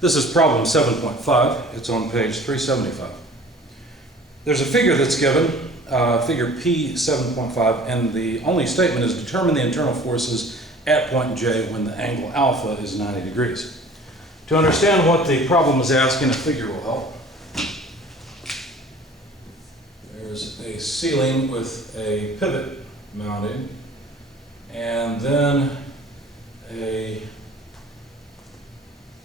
This is problem 7.5. It's on page 375. There's a figure that's given, figure P 7.5, and the only statement is determine the internal forces at point J when the angle alpha is 90 degrees. To understand what the problem is asking, a figure will help. There's a ceiling with a pivot mounted, and then a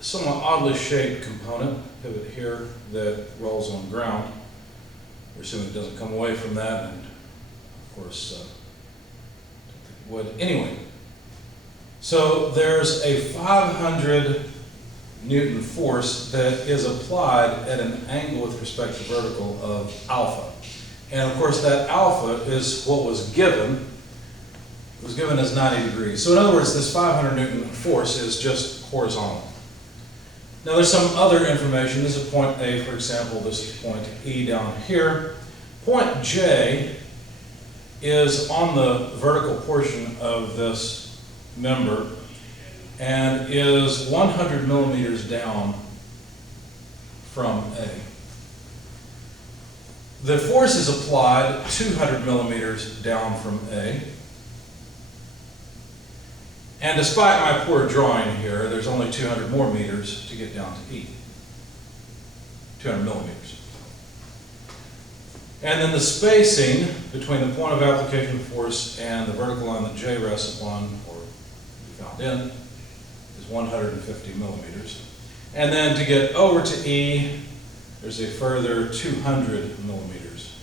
somewhat oddly shaped component, pivot here, that rolls on ground. We're assuming it doesn't come away from that, and of course, don't think it would. Anyway, so there's a 500 Newton force that is applied at an angle with respect to vertical of alpha. And of course, that alpha is what was given. It was given as 90 degrees. So in other words, this 500 Newton force is just horizontal. Now there's some other information. This is point A, for example. This is point E down here. Point J is on the vertical portion of this member and is 100 millimeters down from A. The force is applied 200 millimeters down from A. And despite my poor drawing here, there's only 200 more meters to get down to E. 200 millimeters. And then the spacing between the point of application force and the vertical line that J rests upon, or be found in, is 150 millimeters. And then to get over to E, there's a further 200 millimeters.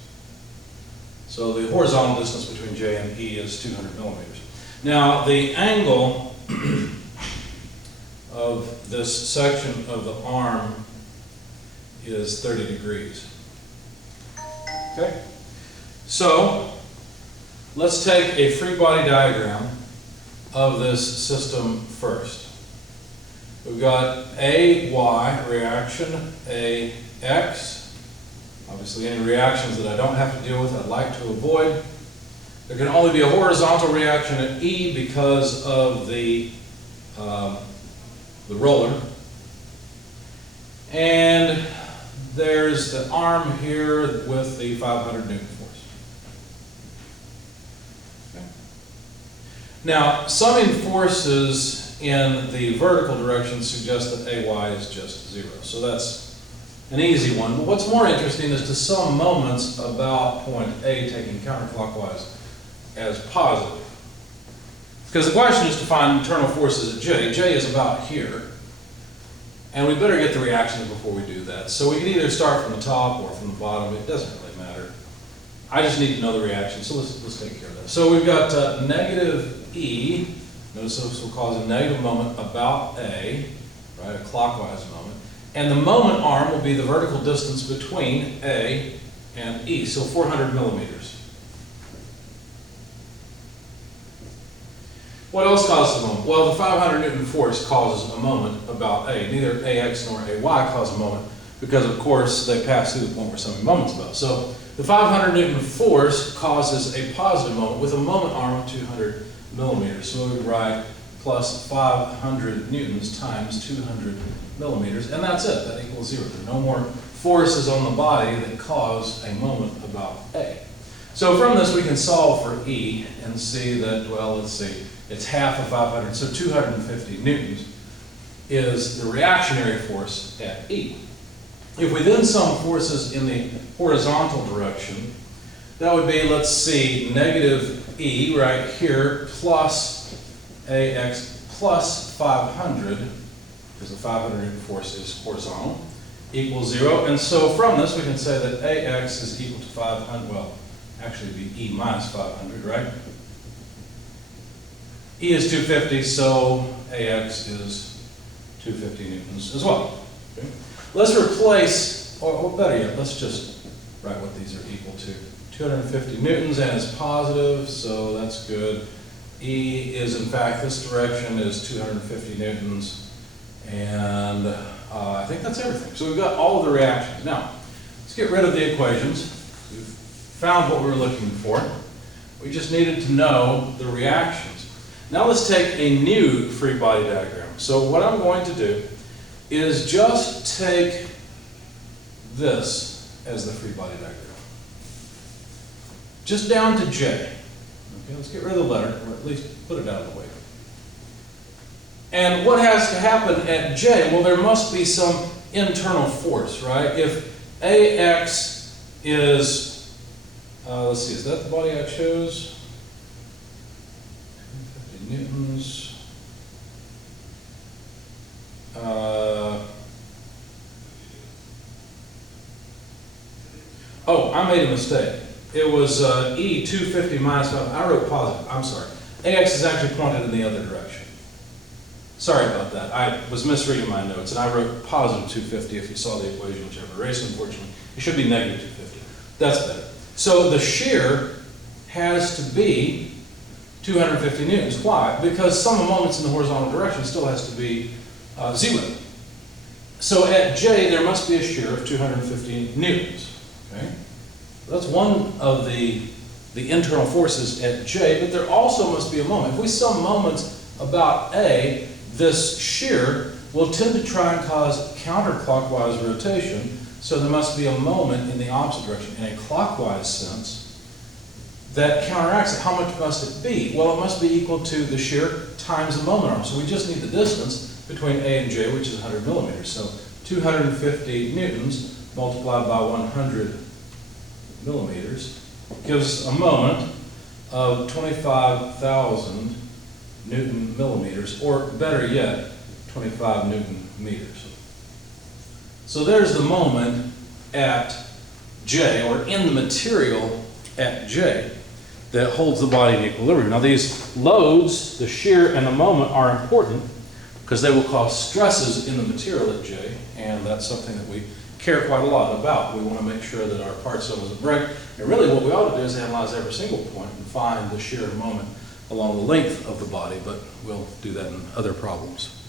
So the horizontal distance between J and E is 200 millimeters. Now, the angle of this section of the arm is 30 degrees. Okay? So, let's take a free body diagram of this system first. We've got AY reaction, AX. Obviously, any reactions that I don't have to deal with, I'd like to avoid. There can only be a horizontal reaction at E because of the roller. And there's the arm here with the 500 Newton force. Okay. Now, summing forces in the vertical direction suggests that AY is just 0. So that's an easy one. But what's more interesting is to sum moments about point A taking counterclockwise as positive. Because the question is to find internal forces at J. J is about here. And we better get the reactions before we do that. So we can either start from the top or from the bottom. It doesn't really matter. I just need to know the reaction. So let's take care of that. So we've got negative E. Notice this will cause a negative moment about A, right, a clockwise moment. And the moment arm will be the vertical distance between A and E, so 400 millimeters. What else causes a moment? Well, the 500 Newton force causes a moment about A. Neither AX nor AY cause a moment because, of course, they pass through the point we're summing moments about. So the 500 Newton force causes a positive moment with a moment arm of 200 millimeters. So we would write plus 500 newtons times 200 millimeters, and that's it. That equals 0. There are no more forces on the body that cause a moment about A. So from this, we can solve for E and see that, well, let's see. It's half of 500, so 250 newtons is the reactionary force at E. If we then sum forces in the horizontal direction, that would be, let's see, negative E right here plus AX plus 500, because the 500 Newton force is horizontal, equals 0. And so from this, we can say that AX is equal to 500, well, actually it'd be E minus 500, right? E is 250, so AX is 250 newtons as well. Okay. Let's replace, or better yet, let's just write what these are equal to. 250 newtons, and it's positive, so that's good. E is, in fact, this direction is 250 newtons, and I think that's everything. So we've got all of the reactions. Now, let's get rid of the equations. We've found what we were looking for. We just needed to know the reactions. Now let's take a new free body diagram. So what I'm going to do is just take this as the free body diagram. Just down to J. Okay, let's get rid of the letter, or at least put it out of the way. And what has to happen at J? Well, there must be some internal force, right? If AX is, let's see, is that the body I chose? 50 newtons. Oh, I made a mistake. It was E 250 minus 5. I wrote positive. I'm sorry. AX is actually pointed in the other direction. Sorry about that. I was misreading my notes, and I wrote positive 250 if you saw the equation, which I've erased, unfortunately. It should be negative 250. That's better. So the shear has to be 250 newtons. Why? Because sum of moments in the horizontal direction still has to be 0. So at J, there must be a shear of 250 newtons. Okay? That's one of the internal forces at J, but there also must be a moment. If we sum moments about A, this shear will tend to try and cause counterclockwise rotation, so there must be a moment in the opposite direction, in a clockwise sense, that counteracts it. How much must it be? Well, it must be equal to the shear times the moment arm. So we just need the distance between A and J, which is 100 millimeters. So 250 newtons multiplied by 100 millimeters gives a moment of 25,000 Newton millimeters, or better yet, 25 Newton meters. So there's the moment at J, or in the material at J, that holds the body in equilibrium. Now these loads, the shear and the moment, are important because they will cause stresses in the material at J, and that's something that we care quite a lot about. We want to make sure that our part cell doesn't break. And really what we ought to do is analyze every single point and find the shear and moment along the length of the body, but we'll do that in other problems.